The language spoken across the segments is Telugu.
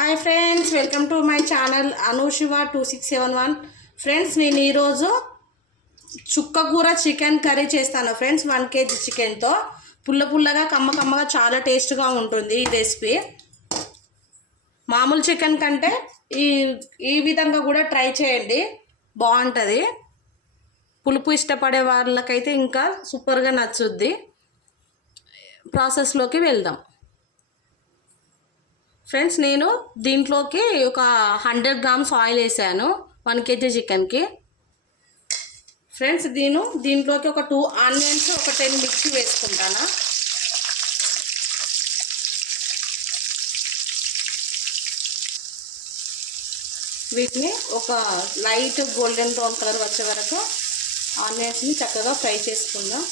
Hi friends welcome to my channel Anushiva two six seven one. Friends నేను ఈరోజు చుక్క కూర చికెన్ కర్రీ చేస్తాను ఫ్రెండ్స్ వన్ కేజీ చికెన్తో. పుల్ల పుల్లగా కమ్మ కమ్మగా చాలా టేస్ట్గా ఉంటుంది ఈ రెసిపీ. మామూలు చికెన్ కంటే ఈ ఈ విధంగా కూడా ట్రై చేయండి బాగుంటుంది. పులుపు ఇష్టపడే వాళ్ళకైతే ఇంకా సూపర్గా నచ్చుద్ది. ప్రాసెస్లోకి వెళ్దాం. ఫ్రెండ్స్ నేను దీంట్లోకి ఒక హండ్రెడ్ గ్రామ్స్ ఆయిల్ వేసాను వన్ కేజీ చికెన్కి. ఫ్రెండ్స్ దీను దీంట్లోకి ఒక టూ ఆనియన్స్ ఒక టెన్ మిర్చి వేసుకుంటాను? వీటిని ఒక లైట్ గోల్డెన్ బ్రౌన్ కలర్ వచ్చే వరకు ఆనియన్స్ని చక్కగా ఫ్రై చేసుకుందాం.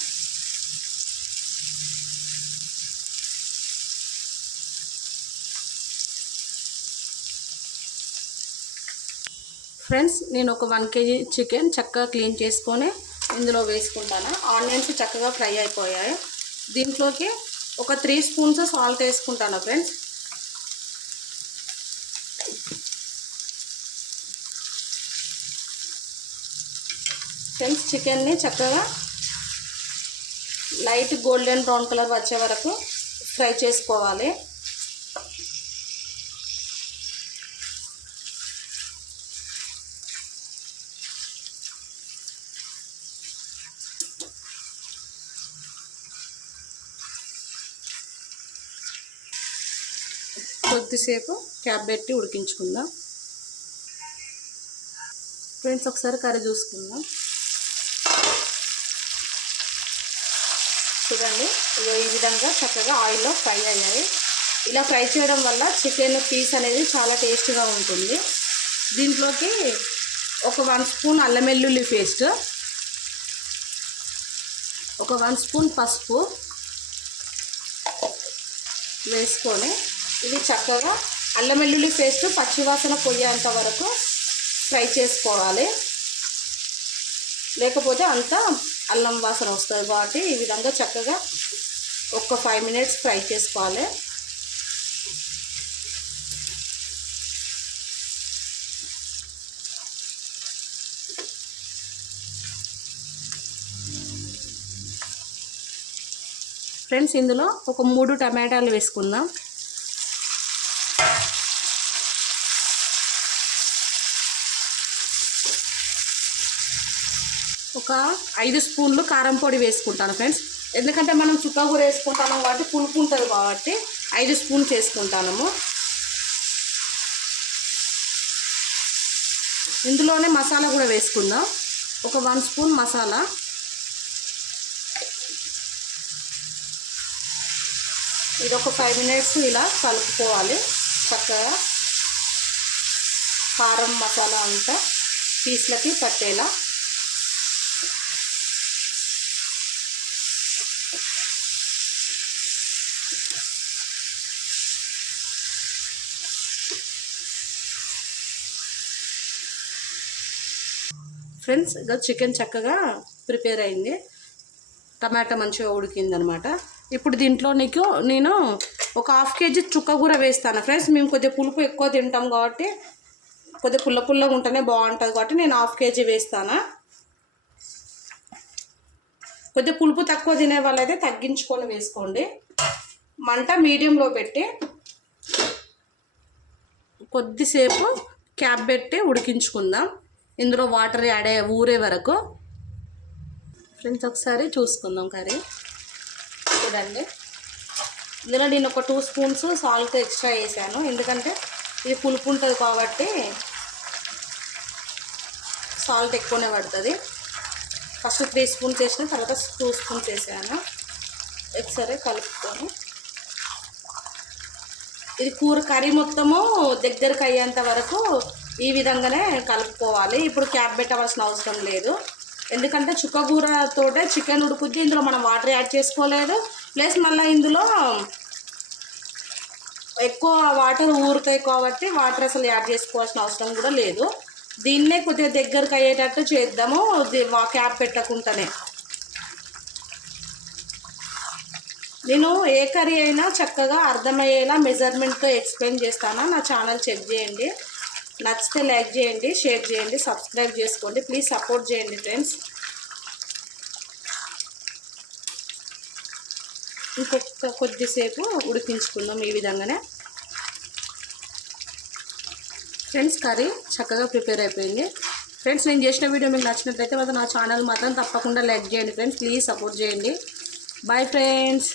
ఫ్రెండ్స్ నేను ఒక వన్ కేజీ చికెన్ చక్కగా క్లీన్ చేసుకొని ఇందులో వేసుకుంటాను. ఆనియన్స్ చక్కగా ఫ్రై అయిపోయాయి. దీంట్లోకి ఒక త్రీ స్పూన్స్ సాల్ట్ వేసుకుంటాను ఫ్రెండ్స్. ఫ్రెండ్స్ చికెన్ని చక్కగా లైట్ గోల్డెన్ బ్రౌన్ కలర్ వచ్చే వరకు ఫ్రై చేసుకోవాలి. కొద్దిసేపు క్యాప్ పెట్టి ఉడికించుకుందాం. ఫ్రెండ్స్ ఒకసారి కర్రీ చూసుకుందాం. చూడండి ఈ విధంగా చక్కగా ఆయిల్లో ఫ్రై అయ్యాయి ఇలా ఫ్రై చేయడం వల్ల చికెన్ పీస్ అనేది చాలా టేస్ట్గా ఉంటుంది. దీంట్లోకి ఒక వన్ స్పూన్ అల్లం వెల్లుల్లి పేస్ట్ ఒక వన్ స్పూన్ పసుపు వేసుకొని ఇది చక్కగా అల్లం వెల్లుల్లి పేస్ట్ పచ్చివాసన పోయేంత వరకు ఫ్రై చేసుకోవాలి. లేకపోతే అంత అల్లం వాసన వస్తుంది కాబట్టి ఈ విధంగా చక్కగా ఒక ఫైవ్ మినిట్స్ ఫ్రై చేసుకోవాలి. ఫ్రెండ్స్ ఇందులో ఒక మూడు టమాటాలు వేసుకుందాం. ఒక ఐదు స్పూన్లు కారం పొడి వేసుకుంటాను ఫ్రెండ్స్. ఎందుకంటే మనం చుక్కకూర వేసుకుంటాము కాబట్టి పులుపు ఉంటుంది కాబట్టి ఐదు స్పూన్స్ వేసుకుంటాము ఇందులోనే మసాలా కూడా వేసుకుందాం. ఒక వన్ స్పూన్ మసాలా. ఇది ఒక ఫైవ్ మినిట్స్ ఇలా కలుపుకోవాలి. చక్కగా కారం మసాలా అంతా పీస్లకి పట్టేలా. ఫ్రెండ్స్ ఇక చికెన్ చక్కగా ప్రిపేర్ అయింది. టమాటా మంచిగా ఉడికిందనమాట. ఇప్పుడు దీంట్లో నీకు నేను ఒక హాఫ్ కేజీ చుక్క కూర వేస్తాను. ఫ్రెండ్స్ మేము కొద్దిగా పులుపు ఎక్కువ తింటాం కాబట్టి కొద్దిగా పుల్ల పుల్లగా ఉంటేనే బాగుంటుంది కాబట్టి నేను హాఫ్ కేజీ వేస్తాను? కొద్దిగా పులుపు తక్కువ తినే వాళ్ళైతే తగ్గించుకొని వేసుకోండి. మంట మీడియంలో పెట్టి కొద్దిసేపు క్యాప్ పెట్టి ఉడికించుకుందాం. ఇందులో వాటర్ యాడ్ అయ్యే ఊరే వరకు. ఫ్రెండ్స్ ఒకసారి చూసుకుందాం కర్రీ. చూడండి. ఇందులో నేను ఒక టూ స్పూన్స్ సాల్ట్ ఎక్స్ట్రా వేసాను. ఎందుకంటే ఇది పులుపు ఉంటుంది కాబట్టి సాల్ట్ ఎక్కువనే పడుతుంది. ఫస్ట్ త్రీ స్పూన్స్ వేసిన తర్వాత టూ స్పూన్స్ వేసాను ఒకసారి కలుపుకొని. ఇది కూర కర్రీ మొత్తము దగ్గరకు అయ్యేంత వరకు ఈ విధంగానే కలుపుకోవాలి. ఇప్పుడు క్యాప్ పెట్టవలసిన అవసరం లేదు. ఎందుకంటే చుక్కకూరతోటే చికెన్ ఉడుకుద్ది ఇందులో మనం వాటర్ యాడ్ చేసుకోలేదు. ప్లస్ మళ్ళీ ఇందులో ఎక్కువ వాటర్ ఊరుతాయి కాబట్టి వాటర్ అసలు యాడ్ చేసుకోవాల్సిన అవసరం కూడా లేదు. దీన్నే కొద్దిగా దగ్గరకు అయ్యేటట్టు చేద్దాము. క్యాప్ పెట్టకుండానే. నేను ఏ కర్రీ అయినా చక్కగా అర్థమయ్యేలా మెజర్మెంట్తో ఎక్స్ప్లెయిన్ చేస్తాను. నా ఛానల్ చెక్ చేయండి. నచ్చితే లైక్ చేయండి షేర్ చేయండి సబ్స్క్రైబ్ చేసుకోండి. ప్లీజ్ సపోర్ట్ చేయండి ఫ్రెండ్స్. ఇంకొక కొద్దిసేపు ఉడికించుకుందాం ఈ విధంగానే. ఫ్రెండ్స్ కర్రీ చక్కగా ప్రిపేర్ అయిపోయింది. ఫ్రెండ్స్ నేను చేసిన వీడియో మీకు నచ్చినట్లయితే మాత్రం నా ఛానల్ మాత్రం తప్పకుండా లైక్ చేయండి ఫ్రెండ్స్ ప్లీజ్ సపోర్ట్ చేయండి. Bye friends